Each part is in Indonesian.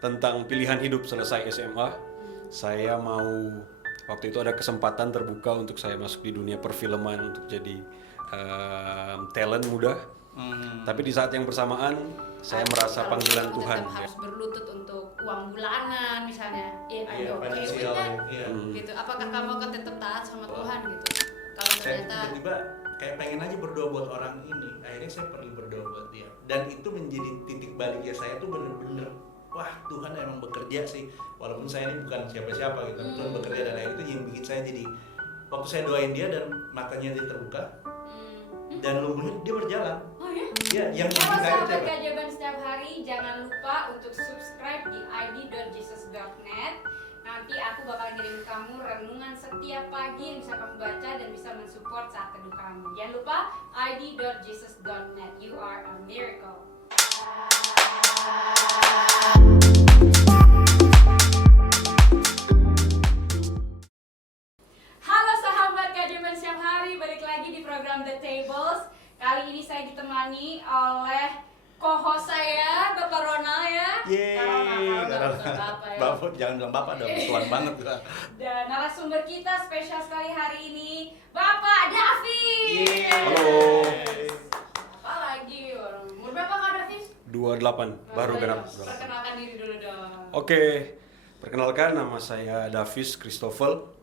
tentang pilihan hidup selesai SMA. Saya mau, waktu itu ada kesempatan terbuka untuk saya masuk di dunia perfilman untuk jadi talent muda. Tapi di saat yang bersamaan saya merasa Kalau panggilan kita Tuhan. tetap harus berlutut untuk uang bulanan misalnya. Are you okay with finansial, that? iya. Gitu. Apakah kamu akan tetap taat sama Tuhan gitu? Kalau Saya ternyata tiba-tiba kayak pengen aja berdoa buat orang ini, akhirnya saya pergi berdoa buat dia, dan itu menjadi titik baliknya. Saya tuh bener-bener, wah Tuhan emang bekerja sih, walaupun saya ini bukan siapa-siapa gitu, tapi Tuhan bekerja, dan akhirnya itu yang bikin saya jadi, waktu saya doain dia dan matanya dia terbuka dan lumpuhnya dia berjalan. oh ya? Ya, yang bikin Kalau saya sahabat kecewa. Kajaban setiap hari, jangan lupa untuk subscribe di id.jesus.net. Nanti aku bakal kirim kamu renungan setiap pagi yang bisa kamu baca dan bisa mensupport saat teduh kamu. Jangan lupa id.jesus.net. You are a miracle. Halo sahabat Kajaban setiap hari, balik lagi di program The Tables. Kali ini saya ditemani oleh co-host saya, Bapak Ronald ya. Kalau nggak usah Bapak ya. Bapak, jangan bilang bapak dong, tuan banget gua. Dan narasumber kita spesial sekali hari ini, Bapak Davis. Halo. Apa lagi? Umur berapa Kak Davis? 28 baru genap. Perkenalkan diri dulu dong. Oke, perkenalkan nama saya Davis Christoffel.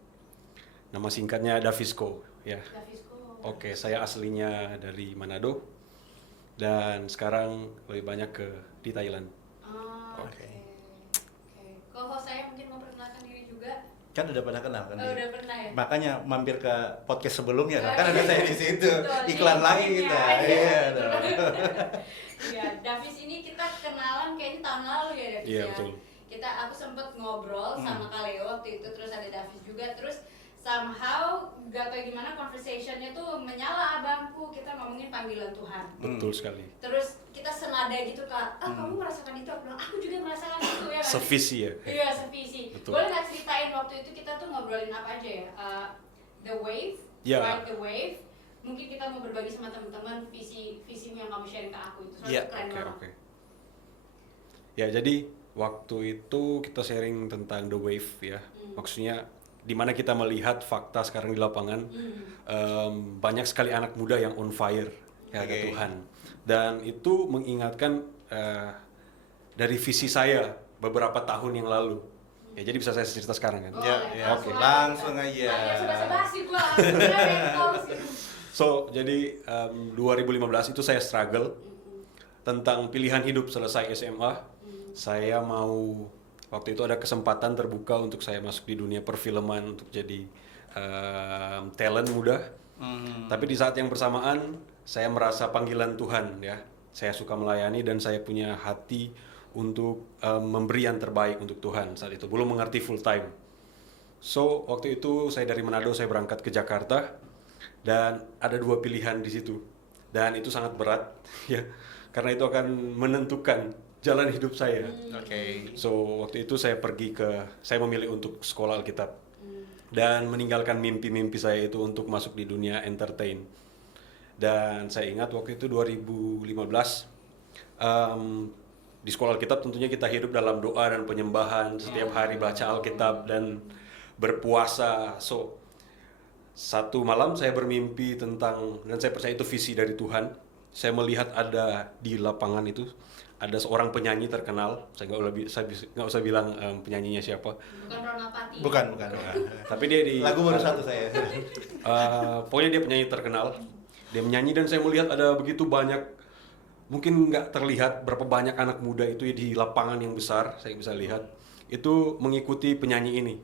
Nama singkatnya Davisco ya. Davisco. Oke, saya aslinya dari Manado dan sekarang lebih banyak di Thailand. Oke. Co-host saya mungkin mau perkenalkan diri juga. Kan udah pernah kenal kan Oh, dia? udah pernah ya? Makanya mampir ke podcast sebelumnya Oh, kan ada iya. saya di situ. Betul, Iklan lagi linknya. kita. Iya, Iya betul. dong. Iya, Davis ini kita kenalan kayaknya tahun lalu ya Davis Iya, ya. betul. Aku sempet ngobrol sama Kaleo waktu itu, terus ada Davis juga, terus somehow gak tau gimana conversationnya tuh menyala abangku, kita ngomongin panggilan Tuhan. Betul sekali. Terus kita senada gitu Kak, kamu merasakan itu? Aku bilang, aku juga merasakan itu ya kan? Sevisi ya. Iya, sevisi. Betul. Boleh nggak ceritain waktu itu kita tuh ngobrolin apa aja ya? The Wave, Ya. Ride the Wave. Mungkin kita mau berbagi sama teman-teman visimu yang kamu sharing ke aku itu. Soalnya Iya, itu keren banget. Oke. Ya, jadi waktu itu kita sharing tentang the wave ya. Maksudnya di mana kita melihat fakta sekarang di lapangan, banyak sekali anak muda yang on fire ya ke Oke. Tuhan. Dan itu mengingatkan dari visi saya beberapa tahun yang lalu. Ya, jadi bisa saya cerita sekarang kan? Ya, Boleh, ya, oke. langsung aja. Basa-basi gua langsung aja yang tahu sih. So, jadi 2015 itu saya struggle tentang pilihan hidup selesai SMA. Saya mau, waktu itu ada kesempatan terbuka untuk saya masuk di dunia perfilman untuk jadi talent muda. Tapi di saat yang bersamaan saya merasa panggilan Tuhan ya. Saya suka melayani dan saya punya hati untuk memberi yang terbaik untuk Tuhan saat itu. Belum mengerti full time. So, waktu itu saya dari Manado, saya berangkat ke Jakarta dan ada dua pilihan di situ. Dan itu sangat berat ya. Karena itu akan menentukan jalan hidup saya. Oke. So, waktu itu saya memilih untuk sekolah Alkitab. Dan meninggalkan mimpi-mimpi saya itu untuk masuk di dunia entertain. Dan saya ingat waktu itu 2015, di sekolah Alkitab tentunya kita hidup dalam doa dan penyembahan, setiap hari baca Alkitab dan berpuasa. So, satu malam saya bermimpi tentang, dan saya percaya itu visi dari Tuhan. Saya melihat ada di lapangan itu ada seorang penyanyi terkenal. Saya nggak usah bilang penyanyinya siapa. Bukan Ronald Pati. Bukan. Tapi dia di Lagu baru satu saya. pokoknya dia penyanyi terkenal. Dia menyanyi dan saya melihat ada begitu banyak, mungkin nggak terlihat berapa banyak anak muda itu di lapangan yang besar. Saya bisa lihat itu mengikuti penyanyi ini.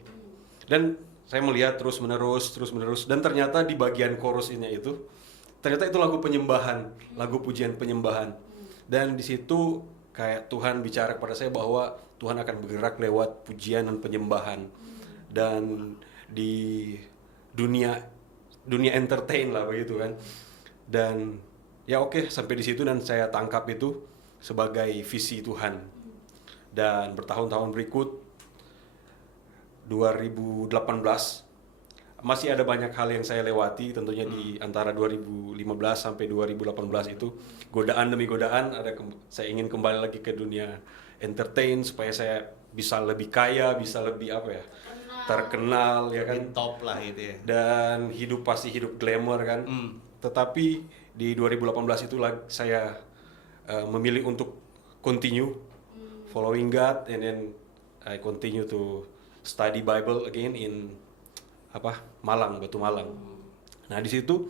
Dan saya melihat terus menerus dan ternyata di bagian chorusnya itu ternyata itu lagu penyembahan, lagu pujian penyembahan. Dan di situ kayak Tuhan bicara kepada saya bahwa Tuhan akan bergerak lewat pujian dan penyembahan. Dan di dunia entertain lah begitu kan. Dan ya oke, sampai di situ dan saya tangkap itu sebagai visi Tuhan. Dan bertahun-tahun berikut 2018 masih ada banyak hal yang saya lewati tentunya di antara 2015 sampai 2018 itu godaan demi godaan saya ingin kembali lagi ke dunia entertain, supaya saya bisa lebih kaya, bisa lebih apa ya, terkenal ya kan, top lah gitu ya. dan hidup pasti hidup glamour kan. Tetapi di 2018 itu saya memilih untuk continue following God, and then I continue to study Bible again in Malang, Batu Malang. Nah di situ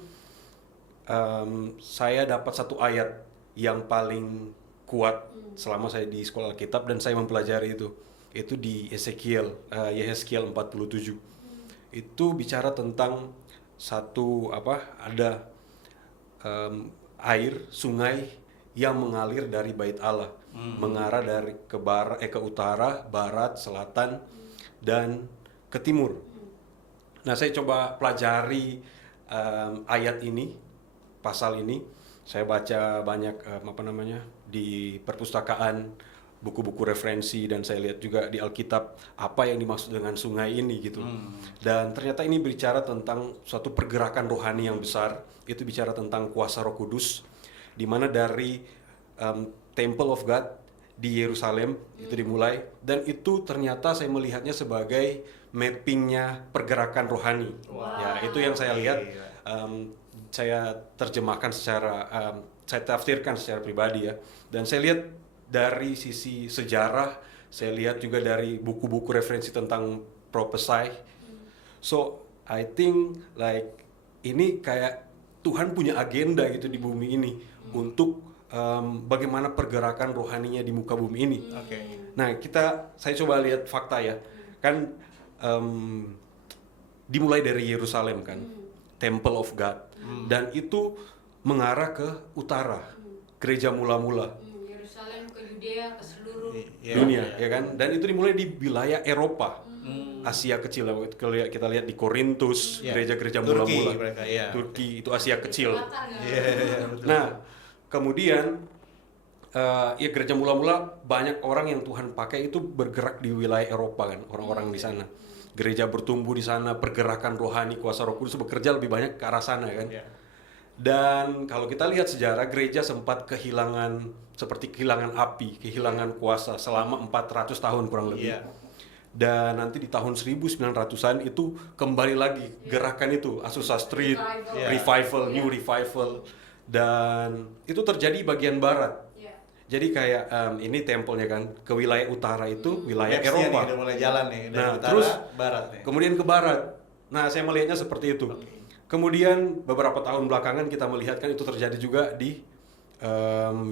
saya dapat satu ayat yang paling kuat selama saya di sekolah Alkitab dan saya mempelajari itu di Yehezkiel 47. Itu bicara tentang ada air sungai yang mengalir dari Bait Allah, mengarah dari ke utara, barat, selatan, dan ke timur. Nah saya coba pelajari ayat ini, pasal ini. Saya baca banyak di perpustakaan, buku-buku referensi, dan saya lihat juga di Alkitab apa yang dimaksud dengan sungai ini gitu. Dan ternyata ini bicara tentang suatu pergerakan rohani yang besar. Itu bicara tentang kuasa Roh Kudus, di mana dari Temple of God di Yerusalem itu dimulai, dan itu ternyata saya melihatnya sebagai mappingnya pergerakan rohani. Ya itu yang saya lihat. Saya terjemahkan saya tafsirkan secara pribadi ya, dan saya lihat dari sisi sejarah, saya lihat juga dari buku-buku referensi tentang prophesy. So I think like ini kayak Tuhan punya agenda gitu di bumi ini untuk bagaimana pergerakan rohaninya di muka bumi ini. Nah saya coba lihat fakta ya, kan dimulai dari Yerusalem kan, Temple of God. Dan itu mengarah ke utara, gereja mula-mula. Yerusalem ke Yudea, ke seluruh dunia, ya kan? Dan itu dimulai di wilayah Eropa, Asia Kecil. Kita lihat di Korintus, gereja-gereja mula-mula. Turki itu Asia Kecil. Nah, kemudian gereja mula-mula banyak orang yang Tuhan pakai itu bergerak di wilayah Eropa kan, orang-orang di sana. Gereja bertumbuh di sana, pergerakan rohani, kuasa Roh Kudus bekerja lebih banyak ke arah sana kan. Dan kalau kita lihat sejarah, gereja sempat kehilangan api, kehilangan kuasa selama 400 tahun kurang lebih. Dan nanti di tahun 1900-an itu kembali lagi gerakan itu, Azusa Street revival, new revival, dan itu terjadi di bagian barat. Jadi kayak ini tempelnya kan, ke wilayah utara itu wilayah Eropa. Udah mulai jalan nih, dari nah utara, terus barat nih. Kemudian ke barat. Nah saya melihatnya seperti itu. Kemudian beberapa tahun belakangan kita melihat kan itu terjadi juga di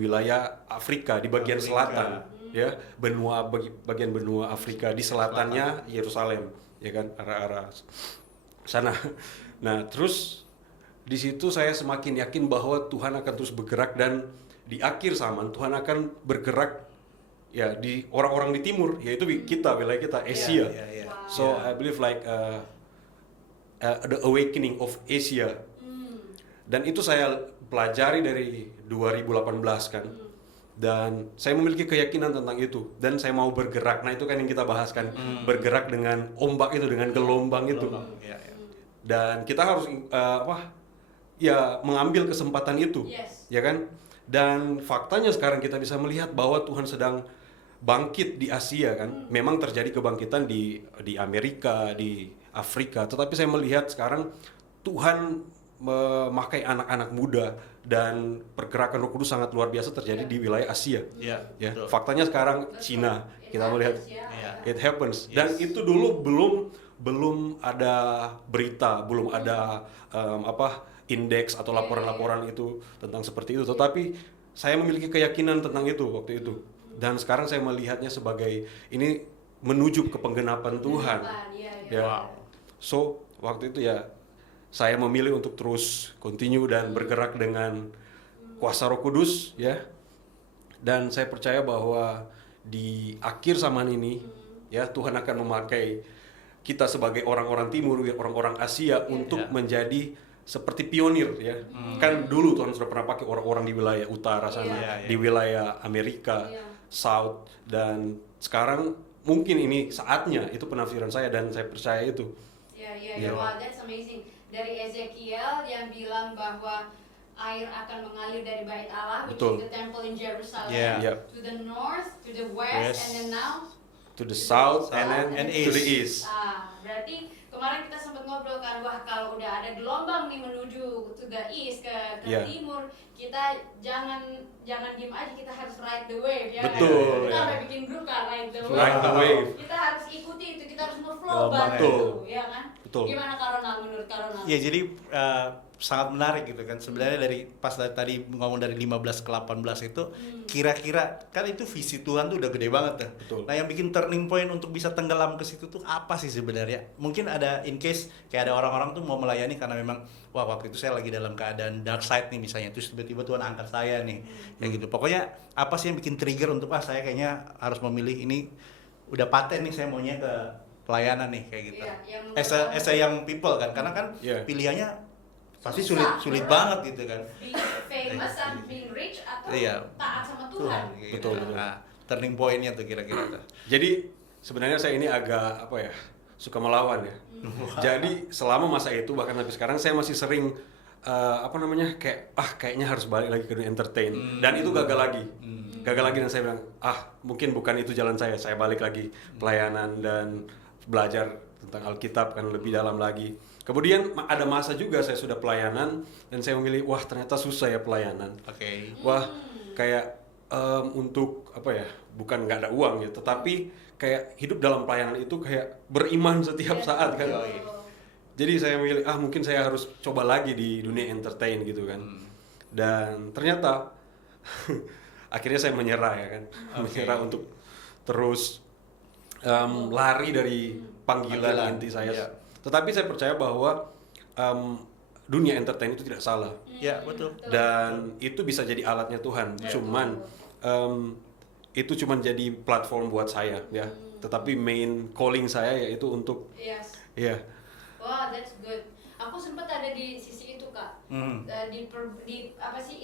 wilayah Afrika di bagian selatan, ya, bagian benua Afrika di selatannya Yerusalem, ya kan, arah-arah sana. Nah terus di situ saya semakin yakin bahwa Tuhan akan terus bergerak, dan di akhir zaman Tuhan akan bergerak ya di orang-orang di timur, yaitu kita, wilayah kita, Asia. So I believe like the awakening of Asia. Dan itu saya pelajari dari 2018 kan. Dan saya memiliki keyakinan tentang itu, dan saya mau bergerak. Nah itu kan yang kita bahas kan, bergerak dengan ombak itu, dengan gelombang itu. Dan kita harus mengambil kesempatan itu, ya kan? Dan faktanya sekarang kita bisa melihat bahwa Tuhan sedang bangkit di Asia kan. Memang terjadi kebangkitan di Amerika, di Afrika, tetapi saya melihat sekarang Tuhan memakai anak-anak muda, dan pergerakan Roh Kudus sangat luar biasa terjadi di wilayah Asia. Faktanya sekarang Cina, kita melihat it happens. Dan itu dulu belum ada berita, belum ada indeks atau laporan-laporan itu tentang seperti itu, tetapi saya memiliki keyakinan tentang itu waktu itu, dan sekarang saya melihatnya sebagai ini menuju ke penggenapan Tuhan. So waktu itu ya saya memilih untuk terus continue dan bergerak dengan kuasa Roh Kudus, ya, dan saya percaya bahwa di akhir zaman ini ya Tuhan akan memakai kita sebagai orang-orang timur, orang-orang Asia untuk menjadi seperti pionir ya. Kan dulu Tuhan sudah pernah pakai orang-orang di wilayah utara sana, di wilayah Amerika, South, dan sekarang mungkin ini saatnya. Itu penafsiran saya dan saya percaya itu. Wow, that's amazing. Dari Ezekiel yang bilang bahwa air akan mengalir dari Bait Allah, which Betul. is the temple in Jerusalem, Yeah. Yep. to the north, to the west, West. and then now To the south and then And to the east. east. Berarti kemarin kita sempat ngobrol kan, wah kalau udah ada gelombang nih menuju to the east ke Yeah. timur, kita jangan diem aja, kita harus ride the wave ya. Betul, Kita ya. sampai bikin grup kan ride the wave. Ride the wave. Kita harus ikuti itu, kita harus nge-flow Gelombang, banget betul. itu, ya kan? Betul. Gimana Ronald, menurut Ronald? Ya jadi sangat menarik gitu kan. Sebenarnya dari pas tadi ngomong dari 15 ke 18 itu kira-kira kan itu visi Tuhan tuh udah gede banget tuh. Betul. Nah, yang bikin turning point untuk bisa tenggelam ke situ tuh apa sih sebenarnya? Mungkin ada in case kayak ada orang-orang tuh mau melayani karena memang wah waktu itu saya lagi dalam keadaan dark side nih misalnya, terus tiba-tiba Tuhan angkat saya nih. Ya gitu. Pokoknya apa sih yang bikin trigger untuk saya kayaknya harus memilih ini, udah paten nih saya maunya ke pelayanan nih kayak gitu. Iya, yang As a young people kan, karena kan Iya. pilihannya pasti Susah, sulit berat. banget gitu kan. being famous and being rich atau Iya. taat sama Tuhan. Gitu. Betul, betul. Nah, turning point-nya tuh kira-kira tuh. Jadi sebenarnya saya ini agak apa ya, suka melawan ya. Jadi selama masa itu bahkan sampai sekarang saya masih sering kayaknya harus balik lagi ke dunia entertain, dan itu gagal lagi. Gagal lagi, dan saya bilang mungkin bukan itu jalan saya balik lagi pelayanan dan belajar tentang Alkitab kan lebih dalam lagi. Kemudian ada masa juga saya sudah pelayanan dan saya memilih ternyata susah ya pelayanan. Oke. Wah, kayak untuk bukan nggak ada uang ya, tetapi kayak hidup dalam pelayanan itu kayak beriman setiap saat kan. Yoi. Jadi saya memilih mungkin saya harus coba lagi di dunia entertain gitu kan. Dan ternyata akhirnya saya menyerah ya kan. Menyerah untuk terus lari dari panggilan inti saya. Iya. Tetapi saya percaya bahwa dunia entertain itu tidak salah. Ya, betul. Dan itu bisa jadi alatnya Tuhan. Ya. Cuman itu cuman jadi platform buat saya ya. Tetapi main calling saya yaitu untuk Yes. ya. Wah, that's good. Aku sempat ada di sisi itu, Kak. Di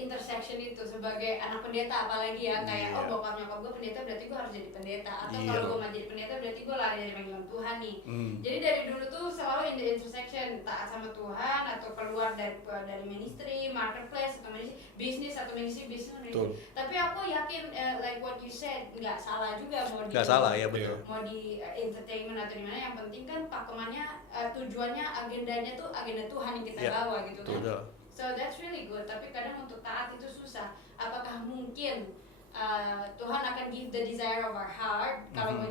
intersection itu sebagai anak pendeta, apalagi ya kayak Iya. bokap nyokap gue pendeta, berarti gue harus jadi pendeta, atau Iya. kalau gue mau jadi pendeta berarti gue lari dari panggilan Tuhan nih. Jadi dari dulu tuh selalu in the intersection, taat sama Tuhan atau keluar dari ministry, marketplace atau bisnis atau ministry. Betul. Tapi aku yakin like what you said, nggak salah juga mau Nggak salah, ya, betul. mau di entertainment atau di mana, yang penting kan pakemannya, tujuannya, agendanya tuh agenda Tuhan yang kita Ya, bawa gitu kan. betul. So that's really good. Tapi kadang untuk taat itu susah. Apakah mungkin Tuhan akan give the desire of our heart? Kalau mau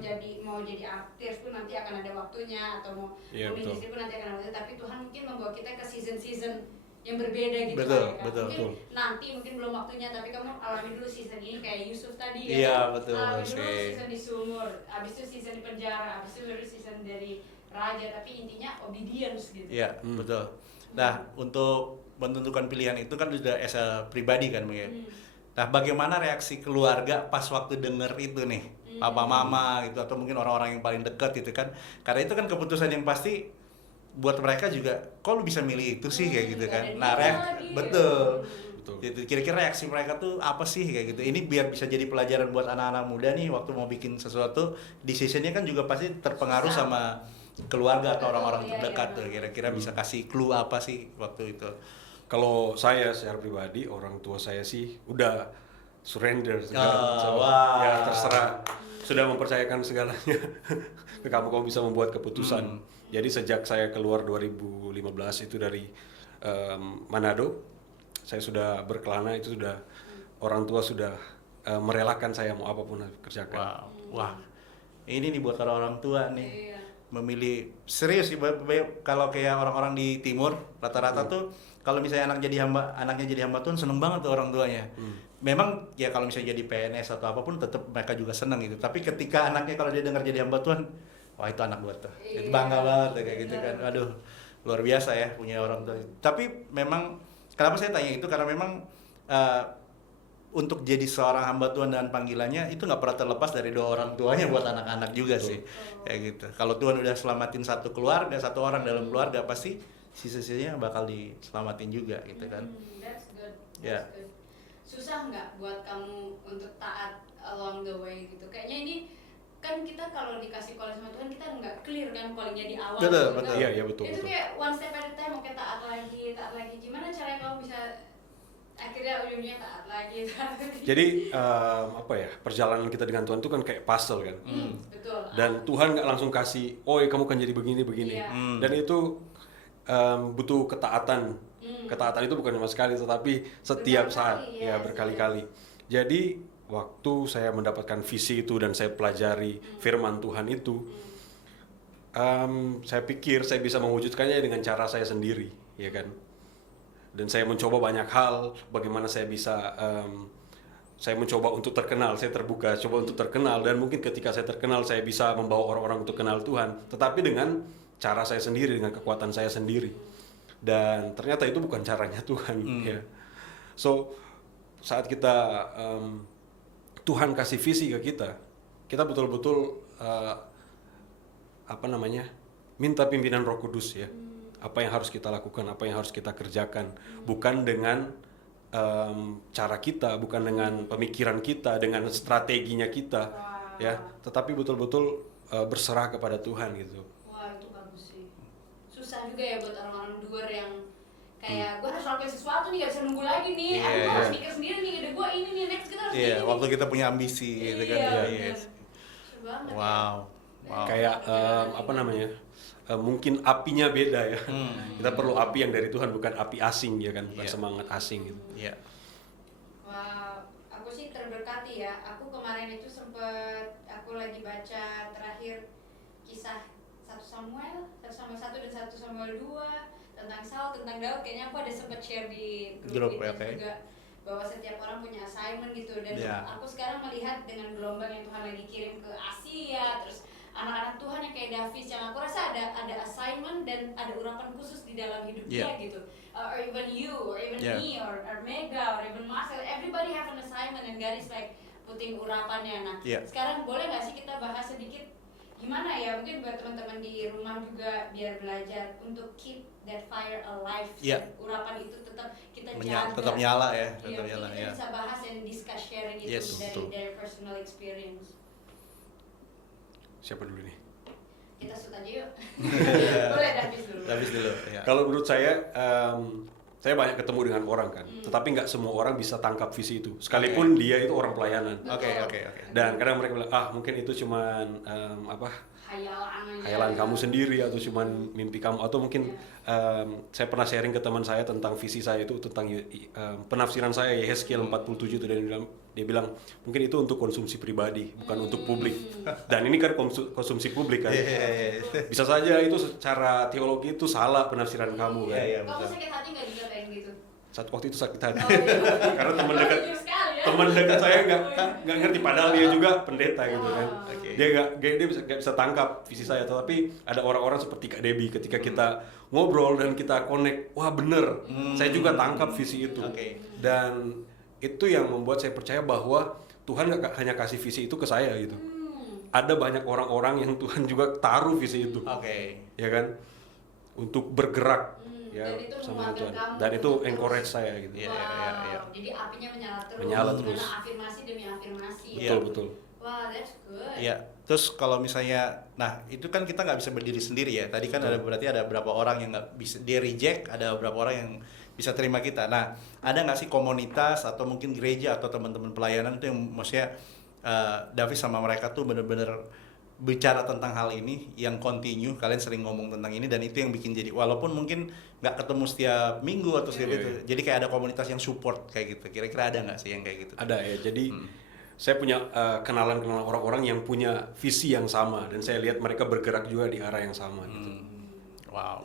jadi artis pun nanti akan ada waktunya, atau mau Iya, ministry pun nanti akan ada waktunya. Tapi Tuhan mungkin membawa kita ke season-season yang berbeda gitu. Betul, kan. betul, Mungkin betul. nanti mungkin belum waktunya, tapi kamu alami dulu season ini kayak Yusuf tadi ya. Iya, betul Alami dulu sih. season di sumur, abis itu season di penjara, abis itu baru season dari raja. Tapi intinya obedience gitu. Iya, betul. Nah, untuk menentukan pilihan itu kan sudah as a pribadi kan, Mungkin. Nah, bagaimana reaksi keluarga pas waktu denger itu nih? Papa mama gitu, atau mungkin orang-orang yang paling dekat gitu kan. Karena itu kan keputusan yang pasti buat mereka juga, kok lu bisa milih itu sih kayak gitu kan. ada Nah, dia lagi. betul. Betul. Gitu. Kira-kira reaksi mereka tuh apa sih kayak gitu. Ini biar bisa jadi pelajaran buat anak-anak muda nih waktu mau bikin sesuatu, decision-nya kan juga pasti terpengaruh Susah. sama keluarga atau Betul, orang-orang iya, terdekat iya, tuh. Kira-kira bisa kasih clue apa sih waktu itu? Kalau saya secara pribadi, orang tua saya sih udah surrender sekarang. wah. Ya terserah, sudah mempercayakan segalanya ke kamu bisa membuat keputusan. Jadi sejak saya keluar 2015 itu dari Manado, saya sudah berkelana, itu sudah orang tua sudah merelakan saya mau apapun kerjakan. Wow. Wah. Ini nih buat orang tua nih. Iya. Memilih serius sih kalau kayak orang-orang di timur rata-rata tuh kalau misalnya anaknya jadi hamba Tuhan seneng banget tuh orang tuanya. Memang ya kalau misalnya jadi PNS atau apapun tetap mereka juga seneng gitu. Tapi ketika anaknya kalau dia dengar jadi hamba Tuhan, wah itu anak gua tuh. Itu bangga banget tuh kayak gitu kan. Aduh, luar biasa ya punya orang tua. Tapi memang kenapa saya tanya itu karena memang untuk jadi seorang hamba Tuhan dan panggilannya itu nggak pernah terlepas dari dua orang tuanya buat anak-anak juga sih. Kayak gitu. Kalau Tuhan udah selamatin satu keluarga, satu orang dalam keluarga, pasti sisa-sisanya bakal diselamatin juga gitu kan. That's good. Ya. That's good. Susah nggak buat kamu untuk taat along the way gitu? Kayaknya ini kan kita kalau dikasih calling sama Tuhan, kita nggak clear kan callingnya di awal. Betul, gitu. betul. Iya, betul, Itu betul. kayak one step at a time, oke taat lagi. Gimana caranya kamu bisa Akhirnya ujungnya taat lagi. Jadi apa ya, perjalanan kita dengan Tuhan itu kan kayak puzzle kan. Betul. Dan Tuhan nggak langsung kasih, oh ya kamu kan jadi begini. Iya. Dan itu butuh ketaatan. Ketaatan itu bukan cuma sekali, tetapi setiap saat, ya berkali-kali. Jadi waktu saya mendapatkan visi itu dan saya pelajari firman Tuhan itu, saya pikir saya bisa mewujudkannya dengan cara saya sendiri, ya kan. Dan saya mencoba banyak hal, bagaimana saya bisa, saya mencoba untuk terkenal, saya terbuka, coba untuk terkenal, dan mungkin ketika saya terkenal saya bisa membawa orang-orang untuk kenal Tuhan, tetapi dengan cara saya sendiri, dengan kekuatan saya sendiri. Dan ternyata itu bukan caranya Tuhan. Ya. So saat kita Tuhan kasih visi ke kita betul-betul minta pimpinan Roh Kudus ya. Apa yang harus kita lakukan, apa yang harus kita kerjakan, bukan dengan cara kita, bukan dengan pemikiran kita, dengan strateginya kita, ya, tetapi betul-betul berserah kepada Tuhan gitu. Wah, itu bagus sih. Susah juga ya buat orang-orang doer yang kayak gue harus lakuin sesuatu nih, gak bisa nunggu lagi nih. Aku harus mikir sendiri nih, ide gue ini nih, next kita harus ini nih. Waktu kita punya ambisi gitu kan. Susah banget. Wow. Kayak mungkin apinya beda ya. Kita perlu api yang dari Tuhan, bukan api asing ya kan, bukan semangat asing gitu. Wah, aku sih terberkati ya. Aku kemarin itu aku lagi baca terakhir kisah 1 Samuel 1 dan 1 Samuel 2 tentang Saul, tentang Daud. Kayaknya aku ada sempat share di grup itu juga, bahwa setiap orang punya assignment gitu. Dan aku sekarang melihat dengan gelombang yang Tuhan lagi kirim ke Asia, terus anak-anak Tuhan yang kayak Davis, yang aku rasa ada assignment dan ada urapan khusus di dalam hidup dia gitu. Or even you, or even me, or Mega, or even Marcel, everybody have an assignment and God is like putting urapannya. Nah, sekarang boleh nggak sih kita bahas sedikit gimana ya, mungkin buat teman-teman di rumah juga biar belajar untuk keep that fire alive. Urapan itu tetap kita jaga. Tetap nyala ya. Kita bisa bahas dan discuss sharing itu dari personal experience. Siapa dulu nih? Kita shoot aja yuk. Boleh Davis dulu. Ya. Kalau menurut saya banyak ketemu dengan orang kan, tetapi nggak semua orang bisa tangkap visi itu. Sekalipun dia itu orang pelayanan. Oke. Dan kadang mereka bilang, mungkin itu cuman hayalan kamu sendiri, atau cuman mimpi kamu, atau mungkin saya pernah sharing ke teman saya tentang visi saya itu, tentang penafsiran saya Yehezkiel 47 itu, dia bilang mungkin itu untuk konsumsi pribadi, bukan untuk publik. Dan ini kan konsumsi publik kan. Bisa saja itu secara teologi itu salah penafsiran kamu kan. Kamu sakit hati nggak juga kayak gitu? Saat waktu itu sakit hati. Karena teman dekat saya nggak ngerti, padahal dia juga pendeta gitu kan. Dia bisa tangkap visi saya, tetapi ada orang-orang seperti Kak Debbie, ketika kita ngobrol dan kita connect, wah bener, saya juga tangkap visi itu. Dan itu yang membuat saya percaya bahwa Tuhan gak hanya kasih visi itu ke saya gitu. Ada banyak orang-orang yang Tuhan juga taruh visi itu. Ya kan? Untuk bergerak ya sama Tuhan. Dan itu encourage saya gitu. Jadi apinya menyala terus. Karena afirmasi demi afirmasi. Betul. Wah, that's good. Terus kalau misalnya, nah itu kan kita nggak bisa berdiri sendiri ya. Tadi kan berarti ada beberapa orang yang nggak bisa, dia reject, ada beberapa orang yang bisa terima kita. Nah, ada nggak sih komunitas atau mungkin gereja atau teman-teman pelayanan itu yang maksudnya Davis sama mereka tuh bener-bener bicara tentang hal ini, yang continue, kalian sering ngomong tentang ini, dan itu yang bikin jadi, walaupun mungkin nggak ketemu setiap minggu atau setiap itu, jadi kayak ada komunitas yang support kayak gitu. Kira-kira ada nggak sih yang kayak gitu? Ada ya, jadi saya punya kenalan-kenalan orang-orang yang punya visi yang sama, dan saya lihat mereka bergerak juga di arah yang sama gitu. Wow.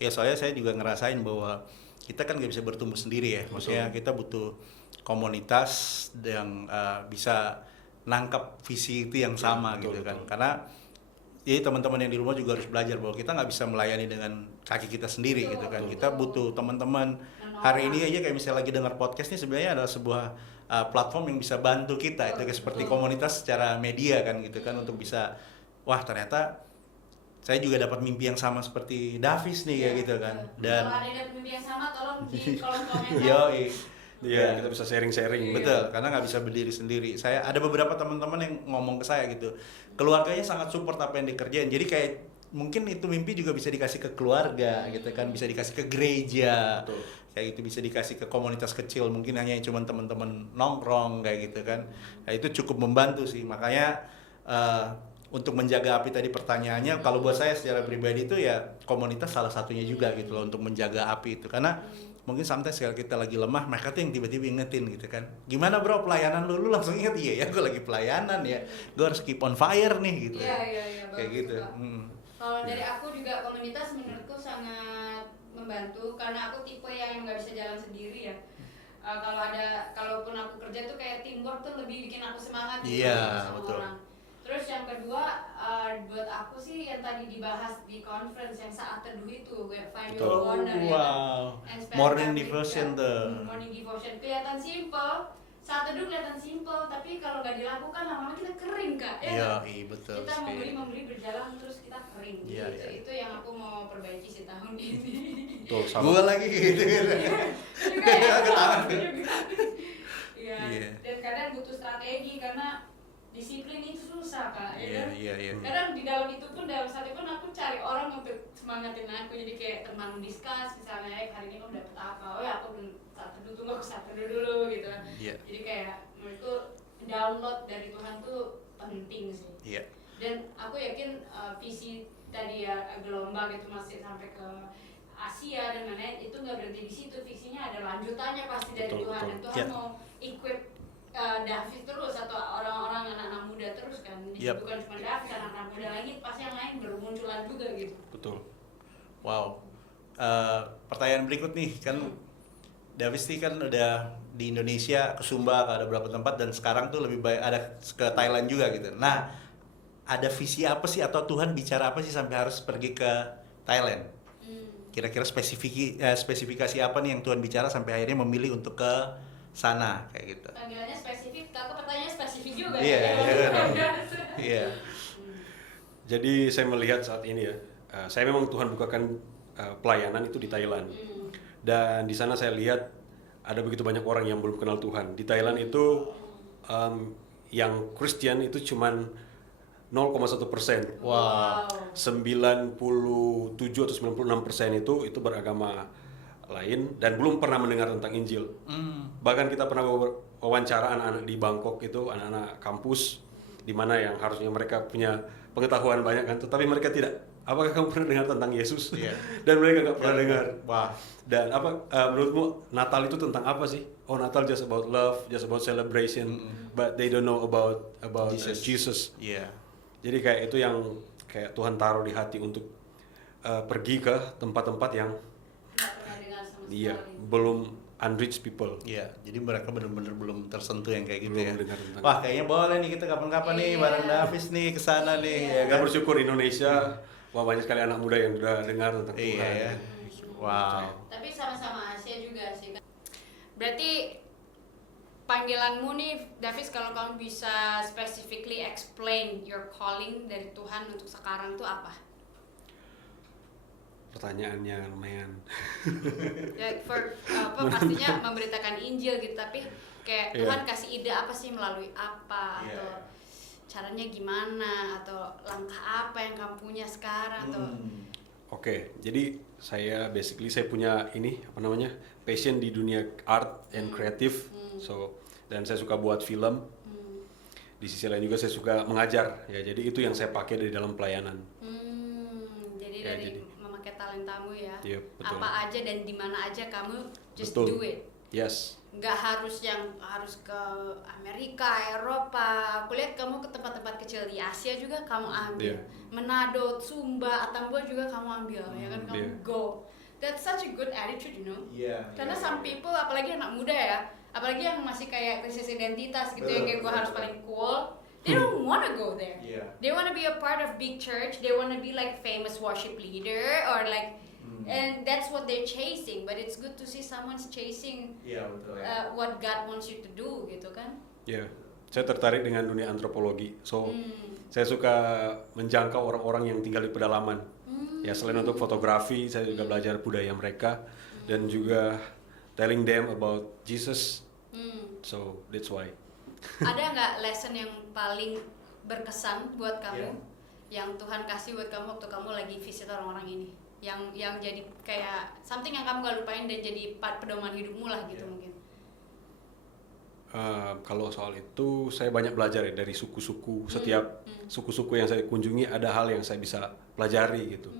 Ya soalnya saya juga ngerasain bahwa kita kan nggak bisa bertumbuh sendiri ya, maksudnya kita butuh komunitas yang bisa nangkap visi itu yang sama gitu kan. Karena jadi teman-teman yang di rumah juga harus belajar bahwa kita nggak bisa melayani dengan kaki kita sendiri gitu kan. Kita butuh teman-teman. Hari ini aja kayak misalnya lagi dengar podcast ini, sebenarnya adalah sebuah platform yang bisa bantu kita, itu kayak seperti komunitas secara media kan gitu kan, untuk bisa, wah ternyata saya juga dapat mimpi yang sama seperti Davis nih kayak gitu kan. Dan kalau ada yang dapat mimpi yang sama, tolong di kolom komentar. Iya, kita bisa sharing-sharing. Betul, karena nggak bisa berdiri sendiri. Saya ada beberapa teman-teman yang ngomong ke saya gitu, keluarganya sangat support apa yang dikerjain. Jadi kayak mungkin itu mimpi juga bisa dikasih ke keluarga gitu kan, bisa dikasih ke gereja. Betul. Kayak gitu, bisa dikasih ke komunitas kecil, mungkin hanya cuma teman-teman nongkrong kayak gitu kan. Nah, itu cukup membantu sih. Makanya untuk menjaga api tadi pertanyaannya, kalau buat saya secara pribadi itu ya komunitas salah satunya juga gitu loh untuk menjaga api itu. Karena mungkin sometimes kalau kita lagi lemah, mereka tuh yang tiba-tiba ingetin gitu kan. Gimana bro pelayanan lu langsung inget, iya ya gue lagi pelayanan ya, gue harus keep on fire nih gitu. Iya, Kayak bagus, gitu. Pak. Kalau dari aku juga komunitas menurutku sangat membantu karena aku tipe yang nggak bisa jalan sendiri ya. Kalaupun aku kerja tuh kayak teamwork tuh lebih bikin aku semangat gitu Iya, sama betul. orang. Terus yang kedua, buat aku sih yang tadi dibahas di conference yang saat teduh itu, kayak find Betul. your corner ya kan? Wow. And spend Morning time with devotion God. tuh. Morning devotion kelihatan simple, saat teduh kelihatan simple, tapi kalau nggak dilakukan lama-lama kita kering kak. Ya Iya, nggak? iya betul. Kita sekali. membeli berjalan terus kita kering. Iya, Gitu. iya. Itu yang aku mau perbaiki sih tahun ini. Betul, sama. Gua lagi gitu. Juga ya, Ketawa. juga. Iya. Iya. Dan kadang butuh strategi karena disiplin itu susah kak. Ya Iya, kan? iya, iya. Kadang di dalam itu pun dalam saat itu pun aku cari orang untuk semangatin aku, jadi kayak teman discuss misalnya, hari ini kamu dapet apa? Oh ya aku belum saat teduh, tunggu aku saat teduh dulu gitu. Iya. Jadi kayak menurutku download dari Tuhan tuh penting sih. Iya. Dan aku yakin visi tadi ya gelombang itu masih sampai ke Asia dan lain-lain, itu nggak berhenti di situ, visinya ada lanjutannya pasti dari Betul, Tuhan. betul. Dan Tuhan Ya. mau equip David terus atau orang-orang anak-anak muda terus kan. Jadi Yap. bukan cuma David, anak-anak muda lagi pasti yang lain bermunculan juga gitu. Betul. Wow. Pertanyaan berikut nih kan, Davisti kan udah di Indonesia, ke Sumba, ada beberapa tempat, dan sekarang tuh lebih baik ada ke Thailand juga gitu. Nah, ada visi apa sih atau Tuhan bicara apa sih sampai harus pergi ke Thailand? Kira-kira spesifikasi apa nih yang Tuhan bicara sampai akhirnya memilih untuk ke sana kayak gitu? Panggilannya spesifik, kakak pertanyaannya spesifik juga Iya, ya. iya. Iya. Jadi saya melihat saat ini ya, saya memang Tuhan bukakan pelayanan itu di Thailand. Dan di sana saya lihat ada begitu banyak orang yang belum kenal Tuhan. Di Thailand itu yang Kristen itu cuman 0,1%. Wow. 97 atau 96% itu beragama lain dan belum pernah mendengar tentang Injil. Bahkan kita pernah wawancara anak-anak di Bangkok itu, anak-anak kampus di mana yang harusnya mereka punya pengetahuan banyak kan, tetapi mereka tidak. Apakah kamu pernah dengar tentang Yesus? Iya. Dan mereka nggak pernah dengar. Wah. Dan menurutmu Natal itu tentang apa sih? Oh, Natal just about love, just about celebration, but they don't know about Jesus. Iya. Jadi kayak itu yang kayak Tuhan taruh di hati untuk pergi ke tempat-tempat yang Nggak pernah dengar sama dia sekali. belum unreached people. Iya, jadi mereka benar-benar belum tersentuh yang kayak gitu Belum ya. dengar tentang- Wah, kayaknya boleh nih kita kapan-kapan nih Iya. bareng Davis nih ke sana nih ya Kita kan. bersyukur Indonesia, wah banyak sekali anak muda yang udah dengar tentang Iya Tuhan. ya. Wow. Tapi sama-sama Asia juga sih. Berarti panggilanmu nih, Davis, kalau kamu bisa specifically explain your calling dari Tuhan untuk sekarang tuh apa? Pertanyaannya lumayan. Ya, pastinya memberitakan Injil gitu, tapi kayak Iya. Tuhan kasih ide apa sih, melalui apa, Iya. atau caranya gimana, atau langkah apa yang kamu punya sekarang, atau Oke, jadi saya punya passion di dunia art and creative. So, dan saya suka buat film. Di sisi lain juga saya suka mengajar. Ya, jadi itu yang saya pakai di dalam pelayanan. jadi Ya, dari jadi- memakai talentamu ya, Iya, betul. apa aja dan di mana aja kamu just Betul. do it. Yes. Nggak harus ke Amerika, Eropa. Aku lihat kamu ke tempat-tempat kecil di Asia juga kamu ambil. Iya. Manado, Sumba, Atambua juga kamu ambil, ya kan, kamu Iya. go. That's such a good attitude, you know. Iya. Karena some people, apalagi anak muda ya, apalagi yang masih kayak krisis identitas gitu, yang kayak gue harus paling cool, they don't wanna go there. Iya. They wanna be a part of big church, they wanna be like famous worship leader or like, and that's what they're chasing. But it's good to see someone's chasing Iya, betul what God wants you to do gitu kan. Ya, saya tertarik dengan dunia antropologi. So, saya suka menjangkau orang-orang yang tinggal di pedalaman. Ya, selain untuk fotografi, saya juga belajar budaya mereka dan juga telling them about Jesus. So, that's why. Ada nggak lesson yang paling berkesan buat kamu Yeah. yang Tuhan kasih buat kamu waktu kamu lagi visit orang-orang ini, yang jadi kayak something yang kamu gak lupain dan jadi pedoman hidupmu lah gitu mungkin. Kalau soal itu saya banyak belajar ya dari suku-suku. Setiap suku-suku yang saya kunjungi ada hal yang saya bisa pelajari gitu.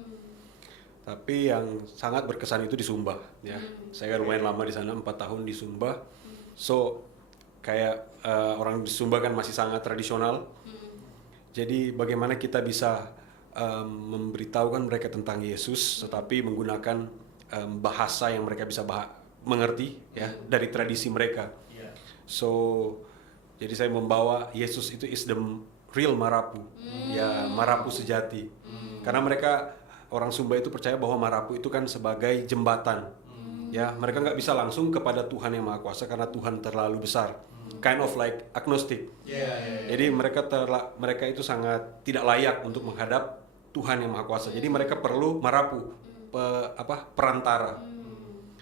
Tapi yang sangat berkesan itu di Sumba ya. Saya lumayan lama di sana, 4 tahun di Sumba. So kayak orang di Sumba kan masih sangat tradisional. Jadi bagaimana kita bisa memberitahukan mereka tentang Yesus, tetapi menggunakan bahasa yang mereka bisa mengerti ya dari tradisi mereka. So, jadi saya membawa Yesus itu is the real marapu, ya marapu sejati. Karena mereka orang Sumba itu percaya bahwa marapu itu kan sebagai jembatan, ya mereka nggak bisa langsung kepada Tuhan yang Maha Kuasa karena Tuhan terlalu besar, kind of like agnostic. Jadi mereka itu sangat tidak layak untuk menghadap Tuhan yang Maha Kuasa. Jadi mereka perlu marapu, perantara,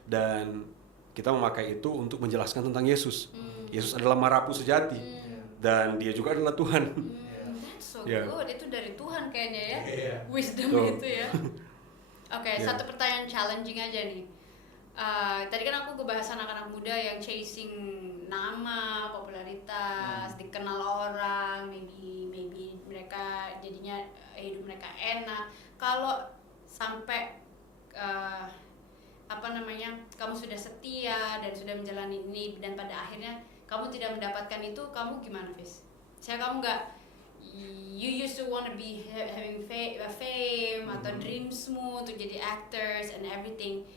dan kita memakai itu untuk menjelaskan tentang Yesus. Yesus adalah marapu sejati dan dia juga adalah Tuhan. That's so good. Itu dari Tuhan kayaknya ya. Wisdom itu ya. Oke, satu pertanyaan challenging aja nih. Tadi kan aku ngebahas anak-anak muda yang chasing nama, popularitas, dikenal orang, maybe mereka jadinya hidup mereka enak. Kalau sampai kamu sudah setia dan sudah menjalani ini dan pada akhirnya kamu tidak mendapatkan itu, kamu gimana, Fis? Saya kamu nggak, you used to wanna be having fame atau dreamsmu untuk jadi actors and everything.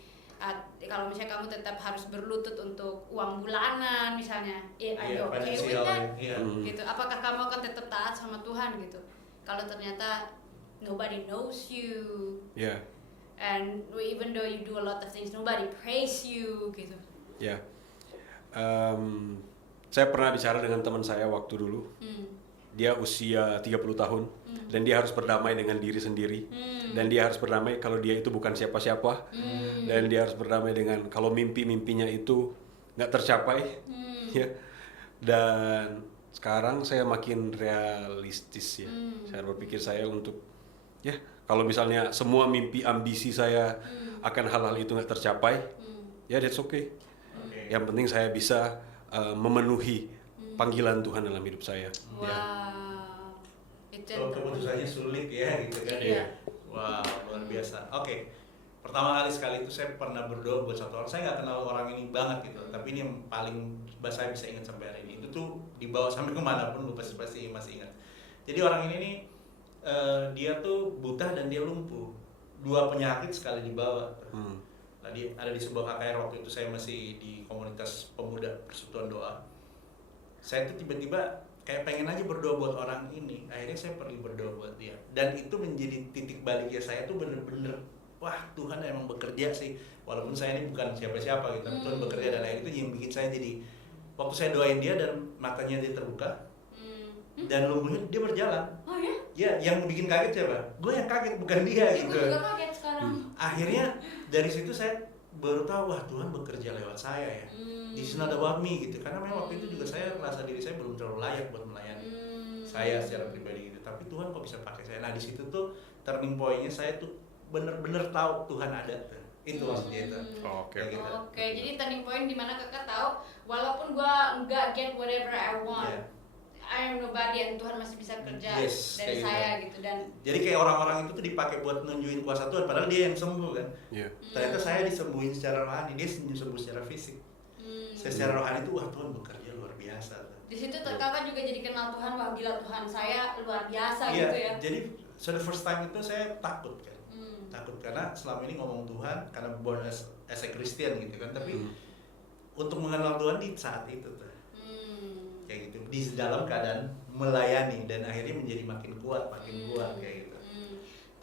Kalau misalnya kamu tetap harus berlutut untuk uang bulanan misalnya, are you okay with that? Gitu. Apakah kamu akan tetap taat sama Tuhan gitu? Kalau ternyata nobody knows you. And even though you do a lot of things, nobody praise you gitu. Saya pernah bicara dengan teman saya waktu dulu. Dia usia 30 tahun dan dia harus berdamai dengan diri sendiri. Dan dia harus berdamai kalau dia itu bukan siapa-siapa. Dan dia harus berdamai dengan kalau mimpi-mimpinya itu nggak tercapai. Ya. Dan sekarang saya makin realistis ya. Saya berpikir saya untuk kalau misalnya semua mimpi ambisi saya akan hal-hal itu nggak tercapai, ya that's okay. Yang penting saya bisa memenuhi panggilan Tuhan dalam hidup saya. Kalau keputusannya sulit ya gitu kan. Wow, luar biasa. Pertama kali itu saya pernah berdoa buat satu orang. Saya nggak kenal orang ini banget gitu, tapi ini yang paling saya bisa ingat sampai hari ini. Itu tuh dibawa sampai kemanapun, lu pasti masih ingat. Jadi orang ini nih dia tuh buta dan dia lumpuh, 2 penyakit sekali dibawa. Tadi ada di sebuah KKR waktu itu saya masih di komunitas pemuda Persekutuan Doa. Saya tuh tiba-tiba kayak pengen aja berdoa buat orang ini. Akhirnya saya pergi berdoa buat dia. Dan itu menjadi titik baliknya saya tuh bener-bener, wah Tuhan emang bekerja sih. Walaupun saya ini bukan siapa-siapa gitu, tapi Tuhan bekerja. Dan akhirnya itu yang bikin saya jadi, waktu saya doain dia dan matanya dia terbuka dan lumpuhnya dia berjalan. Oh ya? Ya, yang bikin kaget siapa? Gue yang kaget, bukan dia gitu. Gue juga kaget sekarang. Akhirnya dari situ saya baru tahu, wah Tuhan bekerja lewat saya ya. This is not about me gitu. Karena memang waktu itu juga saya merasa diri saya belum terlalu layak buat melayani saya secara pribadi gitu. Tapi Tuhan kok bisa pakai saya. Nah di situ tuh turning point-nya saya tuh bener-bener tahu Tuhan ada tuh. Itu maksudnya itu. Oke, jadi turning point dimana kakak tahu walaupun gua nggak get whatever I want, I am nobody, and Tuhan masih bisa kerja dari saya gitu. Dan jadi kayak orang-orang itu tuh dipakai buat nunjukin kuasa Tuhan, padahal dia yang sembuh kan. Ternyata saya disembuhin secara rohani, dia sembuh secara fisik. Saya secara rohani itu wah Tuhan bekerja luar biasa. Di situ kakak juga jadi kenal Tuhan, wah gila Tuhan saya luar biasa gitu ya. Jadi the first time itu saya takut kan. Takut karena selama ini ngomong Tuhan karena born as a Christian gitu kan, tapi untuk mengenal Tuhan di saat itu tuh. Kayak gitu, di dalam keadaan melayani dan akhirnya menjadi makin kuat kayak gitu.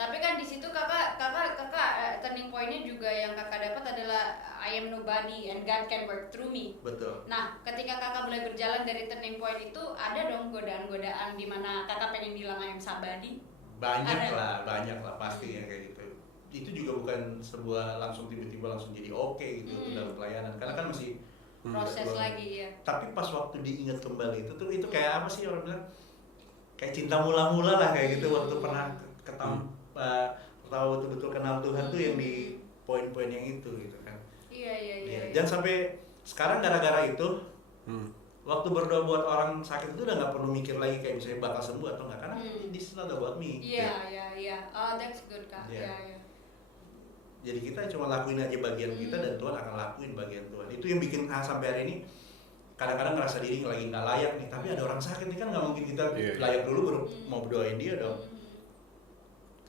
Tapi kan di situ kakak turning point-nya juga yang kakak dapat adalah I am nobody and God can work through me. Betul. Nah, ketika kakak mulai berjalan dari turning point itu, ada dong godaan-godaan di mana kakak pengen bilang I am somebody? Banyak lah pasti ya kayak gitu. Itu juga bukan sebuah langsung tiba-tiba langsung jadi oke gitu dalam pelayanan, karena kan masih proses lagi ya. Tapi pas waktu diingat kembali itu kayak apa sih orang bilang, kayak cinta mula-mula lah kayak gitu waktu pernah tahu betul-betul kenal Tuhan tuh yang di poin-poin yang itu gitu kan. Iya. Jangan sampai sekarang gara-gara itu waktu berdoa buat orang sakit itu udah nggak perlu mikir lagi kayak misalnya bakal sembuh atau nggak, karena this is not about me. Iya. Oh, that's good Kak. Iya. Jadi kita cuma lakuin aja bagian kita dan Tuhan akan lakuin bagian Tuhan. Itu yang bikin sampai hari ini kadang-kadang ngerasa diri lagi nggak layak nih, tapi ada orang sakit nih kan nggak mungkin kita layak dulu baru mau berdoain dia dong.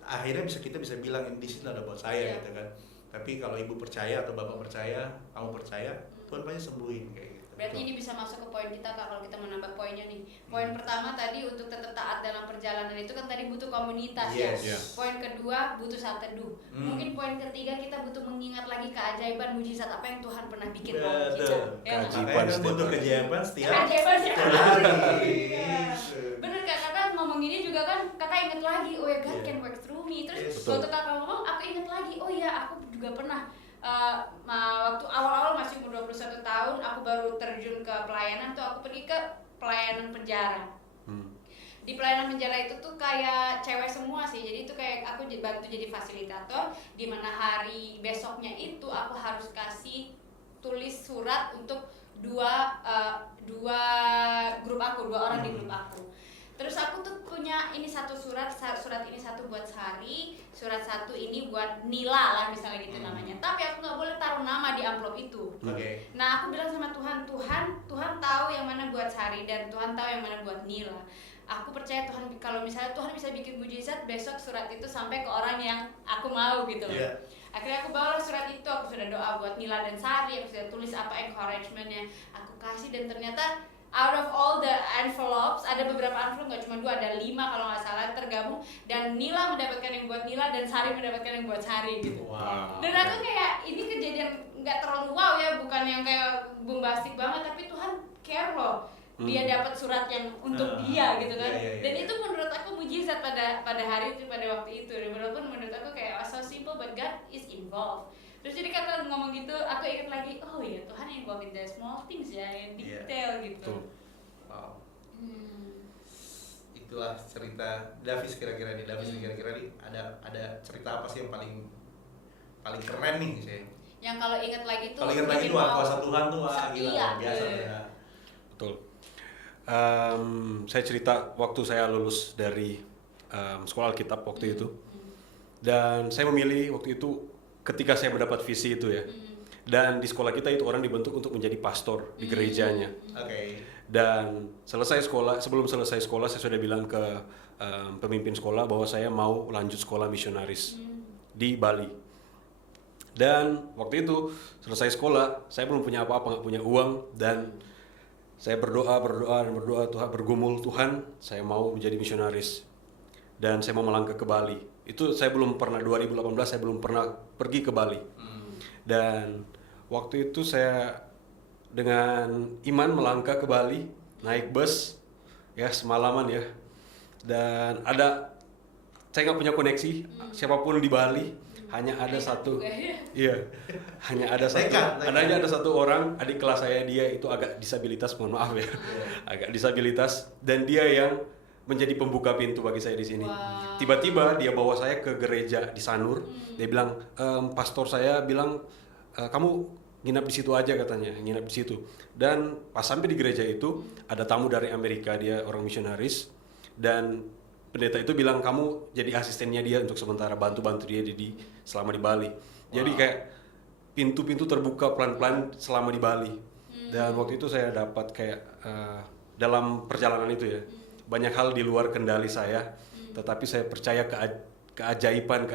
Akhirnya kita bisa bilang ini sih ada buat saya gitu kan. Tapi kalau ibu percaya atau bapak percaya, kamu percaya, Tuhan pasti sembuhin kayak gitu. Berarti ini bisa masuk ke poin kita Kak, kalau kita menambah poinnya nih. Poin pertama tadi untuk tetap taat dalam perjalanan itu kan tadi butuh komunitas ya. Poin kedua butuh saat teduh. Mungkin poin ketiga kita butuh mengingat lagi keajaiban mujizat apa yang Tuhan pernah bikin sama kita. Keajaiban butuh keajaiban setiap hari. Bener Kak, kakak ngomong ini juga kan kakak inget lagi, oh ya God can work through me. Terus waktu kakak ngomong aku inget lagi, oh ya aku juga pernah waktu awal-awal masih umur 21 tahun aku baru terjun ke pelayanan tuh, aku pergi ke pelayanan penjara. Di pelayanan penjara itu tuh kayak cewek semua sih, jadi itu kayak aku bantu jadi fasilitator, di mana hari besoknya itu aku harus kasih tulis surat untuk dua orang di grup aku. Terus aku tuh punya ini satu surat ini satu buat Sari, surat satu ini buat Nila lah misalnya gitu namanya. Tapi aku nggak boleh taruh nama di amplop itu. Nah aku bilang sama Tuhan tahu yang mana buat Sari dan Tuhan tahu yang mana buat Nila. Aku percaya Tuhan, kalau misalnya Tuhan bisa bikin mujizat, besok surat itu sampai ke orang yang aku mau gitu loh. Akhirnya aku bawa surat itu, aku sudah doa buat Nila dan Sari, aku sudah tulis apa encouragement-nya aku kasih, dan ternyata out of all the envelopes, ada beberapa envelope, nggak cuma 2, ada 5 kalau nggak salah tergabung, dan Nila mendapatkan yang buat Nila dan Sari mendapatkan yang buat Sari gitu. Dan aku kayak ini kejadian nggak terlalu wow ya, bukan yang kayak bombastik banget, tapi Tuhan care loh, dia dapat surat yang untuk dia gitu kan. Dan itu menurut aku mujizat pada hari itu, pada waktu itu. Dan walaupun menurut aku kayak so simple, but God is involved. Terus jadi kata ngomong gitu, aku ingat lagi, oh ya Tuhan yang involved in the small things ya, yang detail gitu. Wow. Itulah cerita Davis kira-kira nih. Ada cerita apa sih yang paling keren nih sih? Yang kalau ingat lagi tuh, kuasa Tuhan tuh gila biasa ya. Betul. Saya cerita waktu saya lulus dari sekolah Alkitab waktu itu, dan saya memilih waktu itu ketika saya mendapat visi itu ya, dan di sekolah kita itu orang dibentuk untuk menjadi pastor di gerejanya. Dan sebelum selesai sekolah saya sudah bilang ke pemimpin sekolah bahwa saya mau lanjut sekolah misionaris di Bali. Dan waktu itu selesai sekolah, saya belum punya apa-apa, nggak punya uang, dan saya berdoa, Tuhan bergumul, Tuhan, saya mau menjadi misionaris dan saya mau melangkah ke Bali. Itu saya belum pernah, 2018 saya belum pernah pergi ke Bali. Dan waktu itu saya dengan iman melangkah ke Bali, naik bus ya semalaman ya. Dan saya nggak punya koneksi siapapun di Bali, hanya ada satu, hanya ada satu orang adik kelas saya, dia itu agak disabilitas, mohon maaf ya, agak disabilitas, dan dia yang menjadi pembuka pintu bagi saya di sini. Tiba-tiba dia bawa saya ke gereja di Sanur. Dia bilang, pastor saya bilang kamu nginap di situ aja katanya, nginap di situ. Dan pas sampai di gereja itu ada tamu dari Amerika, dia orang misionaris, dan pendeta itu bilang kamu jadi asistennya dia untuk sementara, bantu dia selama di Bali. Jadi kayak pintu-pintu terbuka pelan-pelan selama di Bali. Dan waktu itu saya dapat kayak dalam perjalanan itu ya, banyak hal di luar kendali saya, tetapi saya percaya keajaiban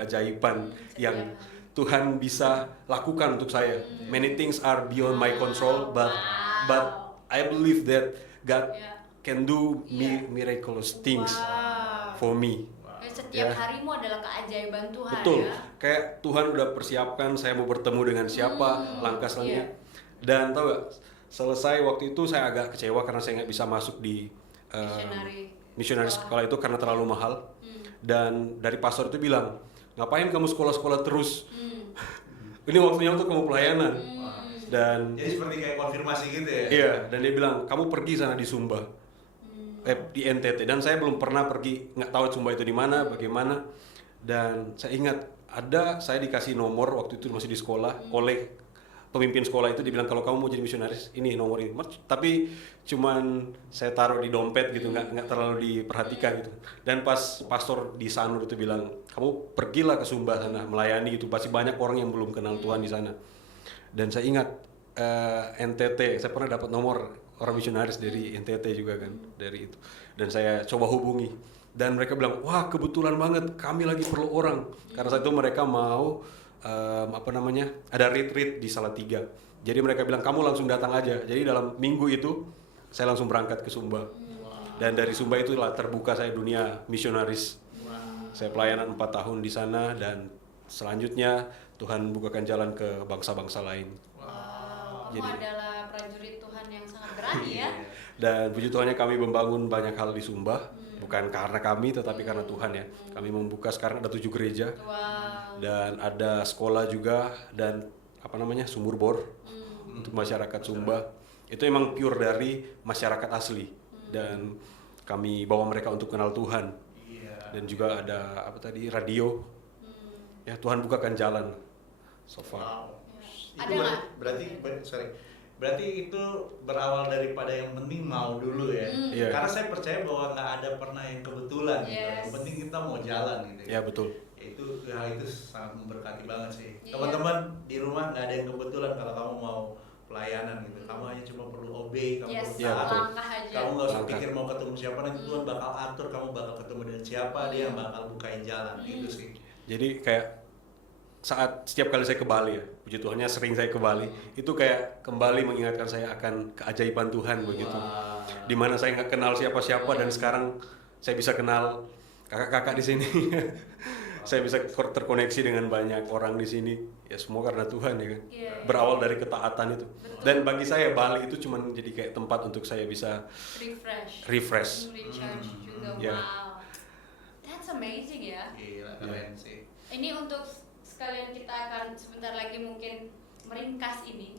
yang Tuhan bisa lakukan untuk saya. Many things are beyond my control, but I believe that God can do miraculous things for me. Setiap harimu adalah keajaiban Tuhan. Betul. Kayak Tuhan udah persiapkan saya mau bertemu dengan siapa, langkah selanjutnya. Dan tahu gak, selesai waktu itu saya agak kecewa karena saya nggak bisa masuk di misionaris sekolah itu karena terlalu mahal. Dan dari pastor itu bilang, ngapain kamu sekolah-sekolah terus? Ini waktunya untuk kamu pelayanan. Dan jadi seperti kayak konfirmasi gitu ya? Iya, dan dia bilang, kamu pergi sana di Sumba. di NTT, dan saya belum pernah pergi, nggak tahu Sumba itu di mana, bagaimana. Dan saya ingat saya dikasih nomor waktu itu masih di sekolah oleh pemimpin sekolah itu, dibilang kalau kamu mau jadi misionaris ini nomor ini. Tapi cuman saya taruh di dompet gitu, nggak terlalu diperhatikan gitu. Dan pas pastor di Sanur itu bilang, kamu pergilah ke Sumba sana melayani gitu, pasti banyak orang yang belum kenal Tuhan di sana. Dan saya ingat NTT, saya pernah dapat nomor orang misionaris dari NTT juga kan, dari itu. Dan saya coba hubungi, dan mereka bilang, wah kebetulan banget kami lagi perlu orang, karena saat itu mereka mau ada retreat di Salatiga. Jadi mereka bilang kamu langsung datang aja. Jadi dalam minggu itu saya langsung berangkat ke Sumba. Dan dari Sumba itulah terbuka saya dunia misionaris. Saya pelayanan 4 tahun di sana, dan selanjutnya Tuhan bukakan jalan ke bangsa-bangsa lain. Kamu Jadi- adalah prajurit Tuhan yang sangat berani ya. Dan puji Tuhannya kami membangun banyak hal di Sumba, bukan karena kami tetapi karena Tuhan ya. Kami membuka sekarang ada 7 gereja. Wow. Dan ada sekolah juga, dan sumur bor untuk masyarakat Sumba. Itu emang pure dari masyarakat asli, dan kami bawa mereka untuk kenal Tuhan. Dan juga ada radio. Ya, Tuhan bukakan jalan so far. Wow. Ada Itu nggak? berarti itu berawal daripada yang penting mau dulu ya. Iya. Karena saya percaya bahwa nggak ada pernah yang kebetulan gitu. Yes. Yang penting kita mau jalan gitu. Ya betul. Hal itu sangat memberkati banget sih. Iya. Teman-teman di rumah nggak ada yang kebetulan kalau kamu mau pelayanan gitu. Kamu hanya cuma perlu obey, kamu Yes, perlu Iya, taat. betul. langkah aja. Kamu nggak usah Langkah. pikir mau ketemu siapa, nanti Tuhan bakal atur kamu bakal ketemu dengan siapa, dia yang bakal bukain jalan. Itu sih. Jadi kayak setiap kali saya ke Bali ya, puji Tuhannya sering saya ke Bali, itu kayak kembali mengingatkan saya akan keajaiban Tuhan begitu. Wah. Dimana saya nggak kenal siapa-siapa, dan sekarang saya bisa kenal kakak-kakak di sini. Saya bisa terkoneksi dengan banyak orang di sini. Ya semua karena Tuhan ya kan. Iya. Berawal dari ketaatan itu. Betul. Dan bagi saya Bali itu cuma jadi kayak tempat untuk saya bisa refresh. Recharge juga. Ya. Wow. That's amazing ya. Gila, keren sih. Ini untuk sekalian kita akan sebentar lagi mungkin meringkas ini.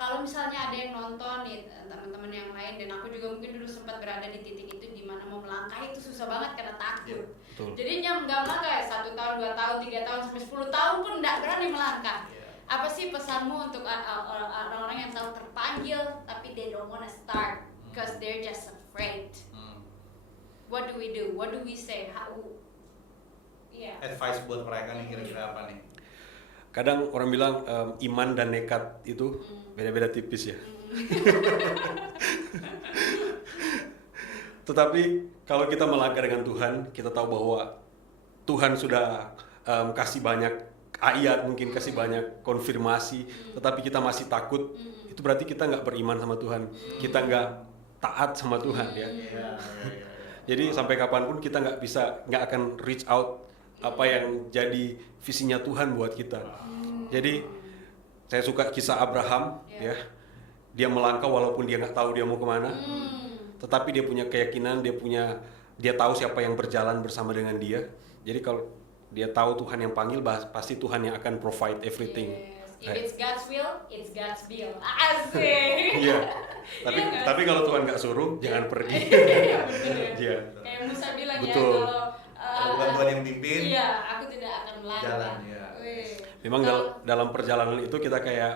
Kalau misalnya ada yang nonton nih teman-teman yang lain, dan aku juga mungkin dulu sempat berada di titik itu di mana mau melangkah itu susah banget karena takut. Betul. Jadi nggak melangkah ya 1 tahun, 2 tahun, 3 tahun sampai 10 tahun pun nggak berani melangkah. Iya. Apa sih pesanmu untuk orang-orang yang tahu terpanggil tapi they don't wanna start because they're just afraid? What do we do? What do we say? How? Yeah. Advice buat mereka nih kira-kira apa nih? Kadang orang bilang iman dan nekat itu beda-beda tipis ya. Tetapi kalau kita melangkah dengan Tuhan, kita tahu bahwa Tuhan sudah kasih banyak ayat, mungkin kasih banyak konfirmasi, tetapi kita masih takut. Itu berarti kita nggak beriman sama Tuhan, kita nggak taat sama Tuhan ya. Jadi sampai kapanpun kita nggak akan reach out apa yang jadi visinya Tuhan buat kita. Jadi saya suka kisah Abraham ya. Dia melangkah walaupun dia nggak tahu dia mau kemana, tetapi dia punya keyakinan, dia tahu siapa yang berjalan bersama dengan dia. Jadi kalau dia tahu Tuhan yang panggil, pasti Tuhan yang akan provide everything. Yes. If it's God's will, it's God's will. Asik. Iya. Iya nggak Tapi sih? kalau Tuhan nggak suruh, jangan pergi. Iya betul ya. Iya. Kayak Musa bilang Betul. ya Kalau bukan Tuhan yang pimpin, iya, aku tidak akan melangkah. jalan ya. Wih. Memang Kalau dalam perjalanan itu kita kayak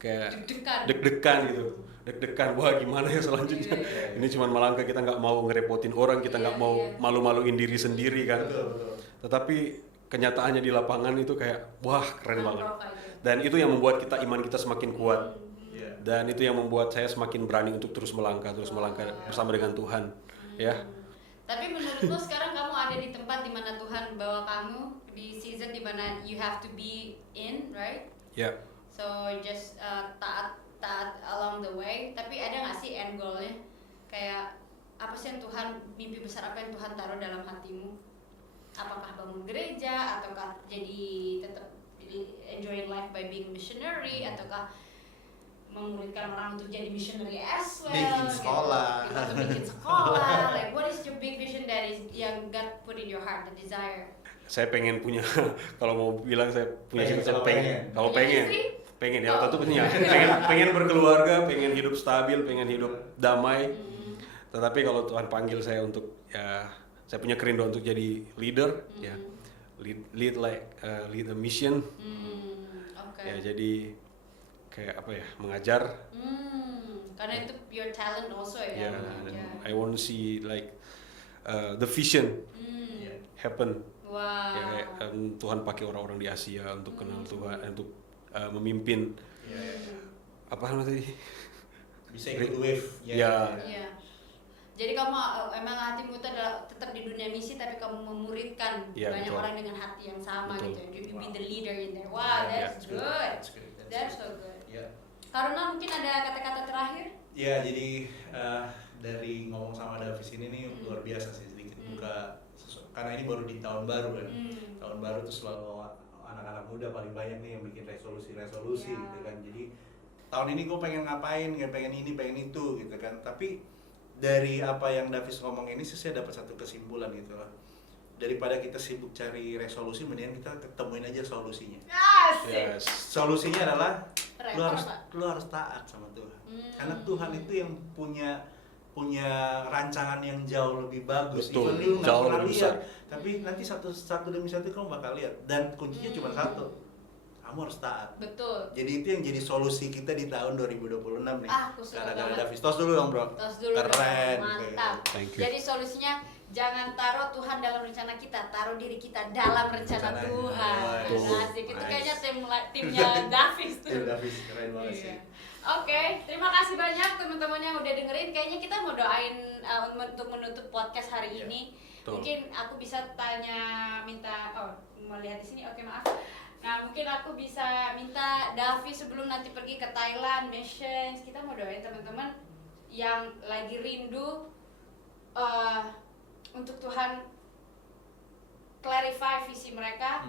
kayak deg-degan. deg-degan gitu. Deg-degan, wah gimana ya selanjutnya. Iya. Ini cuma melangkah, kita nggak mau ngerepotin orang, kita nggak Iya, mau iya. malu-maluin diri sendiri kan. Betul. Tetapi kenyataannya di lapangan itu kayak wah keren banget. Unprof aja. Dan itu yang membuat iman kita semakin kuat. Iya. Dan itu yang membuat saya semakin berani untuk terus melangkah bersama dengan Tuhan. Ya. Tapi menurutmu sekarang kamu ada di tempat di mana Tuhan bawa kamu, di season di mana you have to be in, right? Ya. So just taat along the way. Tapi ada nggak sih end goalnya? Kayak apa sih yang Tuhan, mimpi besar apa yang Tuhan taruh dalam hatimu? Apakah bangun gereja, ataukah jadi tetap enjoying life by being missionary, ataukah memuridkan orang untuk jadi missionary as well? Bikin sekolah. Gitu. Atau bikin sekolah. Like what is your big vision that is yang God put in your heart, the desire? Saya pengen punya kalau mau bilang saya punya Pengen, cita-cita kalau pengen. pengen. Kalau Punya pengen. istri? Pengen ya, tentunya. pengen berkeluarga, pengen hidup stabil, pengen hidup damai. Tetapi kalau Tuhan panggil saya untuk ya, saya punya kerinduan untuk jadi leader, ya, lead a mission. Oke. Ya jadi kayak apa ya, mengajar. Karena itu your talent also ya. Ya, dan I want to see like the vision happen. Wow. Ya, kayak, Tuhan pakai orang-orang di Asia untuk kenal Tuhan, untuk memimpin. Apa namanya tadi? Bisa ikut wave. Ya. Iya. Jadi kamu emang hatimu itu adalah tetap di dunia misi, tapi kamu memuridkan Iya, banyak betul. orang dengan hati yang sama Betul. gitu. You be the leader in there. Wow, that's good. That's so good. Ya. Karena mungkin ada kata-kata terakhir. Ya, jadi dari ngomong sama Davis ini nih luar biasa sih, sedikit buka karena ini baru di tahun baru kan. Tahun baru tuh selalu anak-anak muda paling banyak nih yang bikin resolusi gitu kan. Jadi tahun ini gue pengen ngapain, pengen ini, pengen itu gitu kan. Tapi dari apa yang Davis ngomong ini sih saya dapat satu kesimpulan gitu lah. Daripada kita sibuk cari resolusi, mendingan kita ketemuin aja solusinya. Asik. Yes. Solusinya adalah Keren, lu harus taat sama Tuhan. Karena Tuhan itu yang punya rancangan yang jauh lebih bagus. Betul, Even lu nggak jauh pernah lebih lihat, besar. tapi nanti satu demi satu kamu bakal lihat. Dan kuncinya cuma satu, kamu harus taat. Betul. Jadi itu yang jadi solusi kita di tahun 2026 nih. Aku suka Gara-gara banget. Davis. Tos dulu dong bro. Tos dulu Keren. dong, mantap. Thank you. Jadi solusinya jangan taruh Tuhan dalam rencana kita, taruh diri kita dalam rencana Rencananya. Tuhan. Betul. Asik, itu Nice. kayaknya timnya Davis tuh. Tim Davis keren banget sih. Iya. Oke, terima kasih banyak teman-teman yang udah dengerin. Kayaknya kita mau doain untuk menutup podcast hari Iya. ini. Betul. Mungkin aku bisa minta mau lihat di sini. Oke, maaf. Nah, mungkin aku bisa minta Davis sebelum nanti pergi ke Thailand missions, kita mau doain teman-teman yang lagi rindu untuk Tuhan clarify visi mereka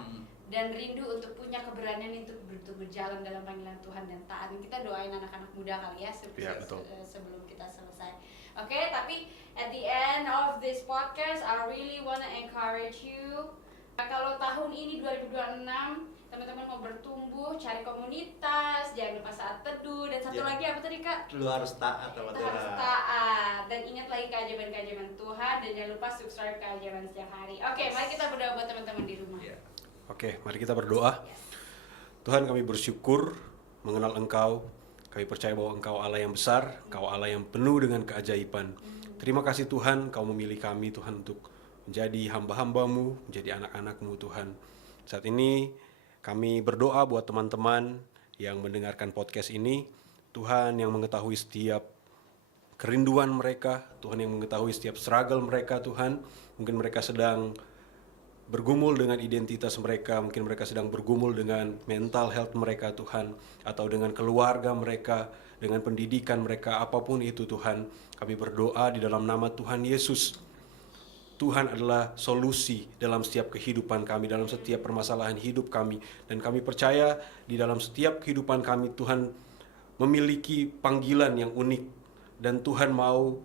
dan rindu untuk punya keberanian untuk berjalan dalam panggilan Tuhan dan taat. Kita doain anak-anak muda kali ya Iya, betul. sebelum kita selesai. Oke, tapi at the end of this podcast, I really wanna encourage you. Kalau tahun ini 2026 teman-teman mau bertumbuh, cari komunitas, jangan lupa saat teduh, dan satu Iya. lagi apa tadi Kak? Lu harus taat sama Kita harus Tuhan. taat dan ingat lagi keajaiban-keajaiban Tuhan dan jangan lupa subscribe keajaiban setiap hari. Oke, mari kita berdoa buat teman-teman di rumah. Iya. Oke, mari kita berdoa. Tuhan, kami bersyukur mengenal Engkau. Kami percaya bahwa Engkau Allah yang besar, Engkau Allah yang penuh dengan keajaiban. Terima kasih Tuhan, Kau memilih kami Tuhan untuk menjadi hamba-hambamu, menjadi anak-anak-Mu Tuhan. Saat ini kami berdoa buat teman-teman yang mendengarkan podcast ini. Tuhan yang mengetahui setiap kerinduan mereka, Tuhan yang mengetahui setiap struggle mereka Tuhan. Mungkin mereka sedang bergumul dengan identitas mereka, mungkin mereka sedang bergumul dengan mental health mereka Tuhan, atau dengan keluarga mereka, dengan pendidikan mereka, apapun itu Tuhan. Kami berdoa di dalam nama Tuhan Yesus. Tuhan adalah solusi dalam setiap kehidupan kami, dalam setiap permasalahan hidup kami. Dan kami percaya di dalam setiap kehidupan kami Tuhan memiliki panggilan yang unik. Dan Tuhan mau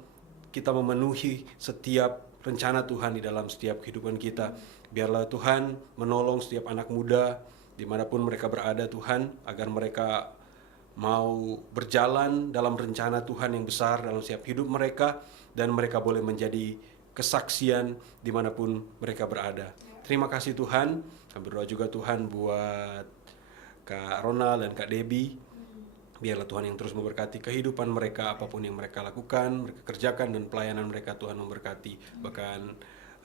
kita memenuhi setiap rencana Tuhan di dalam setiap kehidupan kita. Biarlah Tuhan menolong setiap anak muda dimanapun mereka berada Tuhan, agar mereka mau berjalan dalam rencana Tuhan yang besar dalam setiap hidup mereka, dan mereka boleh menjadi kesaksian dimanapun mereka berada. Terima kasih Tuhan. Kami berdoa juga Tuhan buat Kak Ronald dan Kak Debbie. Biarlah Tuhan yang terus memberkati kehidupan mereka, apapun yang mereka lakukan, mereka kerjakan, dan pelayanan mereka Tuhan memberkati. Bahkan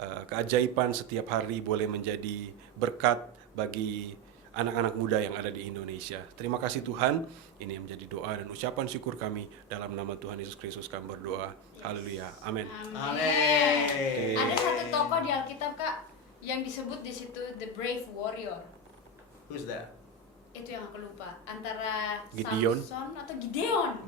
keajaiban setiap hari boleh menjadi berkat bagi anak-anak muda yang ada di Indonesia. Terima kasih Tuhan. Ini yang menjadi doa dan ucapan syukur kami. Dalam nama Tuhan Yesus Kristus kami berdoa. Haleluya. Amin. Amin. Ada satu tokoh di Alkitab Kak yang disebut di situ the brave warrior. Who's that? Itu yang aku lupa. Antara Gideon. Samson atau Gideon.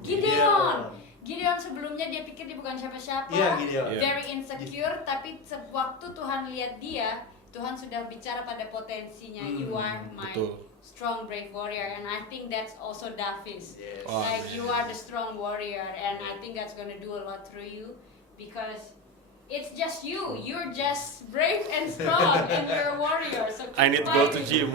Gideon sebelumnya dia pikir dia bukan siapa-siapa. Iya, Gideon. Very insecure, tapi sewaktu Tuhan lihat dia, Tuhan sudah bicara pada potensinya. You are my betul. strong brave warrior, and I think that's also Davis. Yes. Like you are the strong warrior, and I think that's gonna do a lot through you because it's just you. You're just brave and strong, and you're a warrior. So keep I need to go to fighting. gym.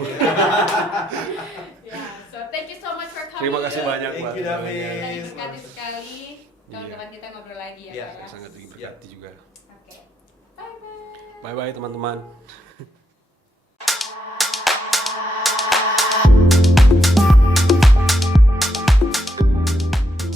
Yeah, so thank you so much for coming. Terima kasih banyak Thank buat you, David. Dan Yes, diberkati Mas. sekali. Iya. Kawan-kawan kita ngobrol lagi ya, Iya, Pak ya. Sangat diberkati juga. Oke. Bye bye. Bye bye teman-teman.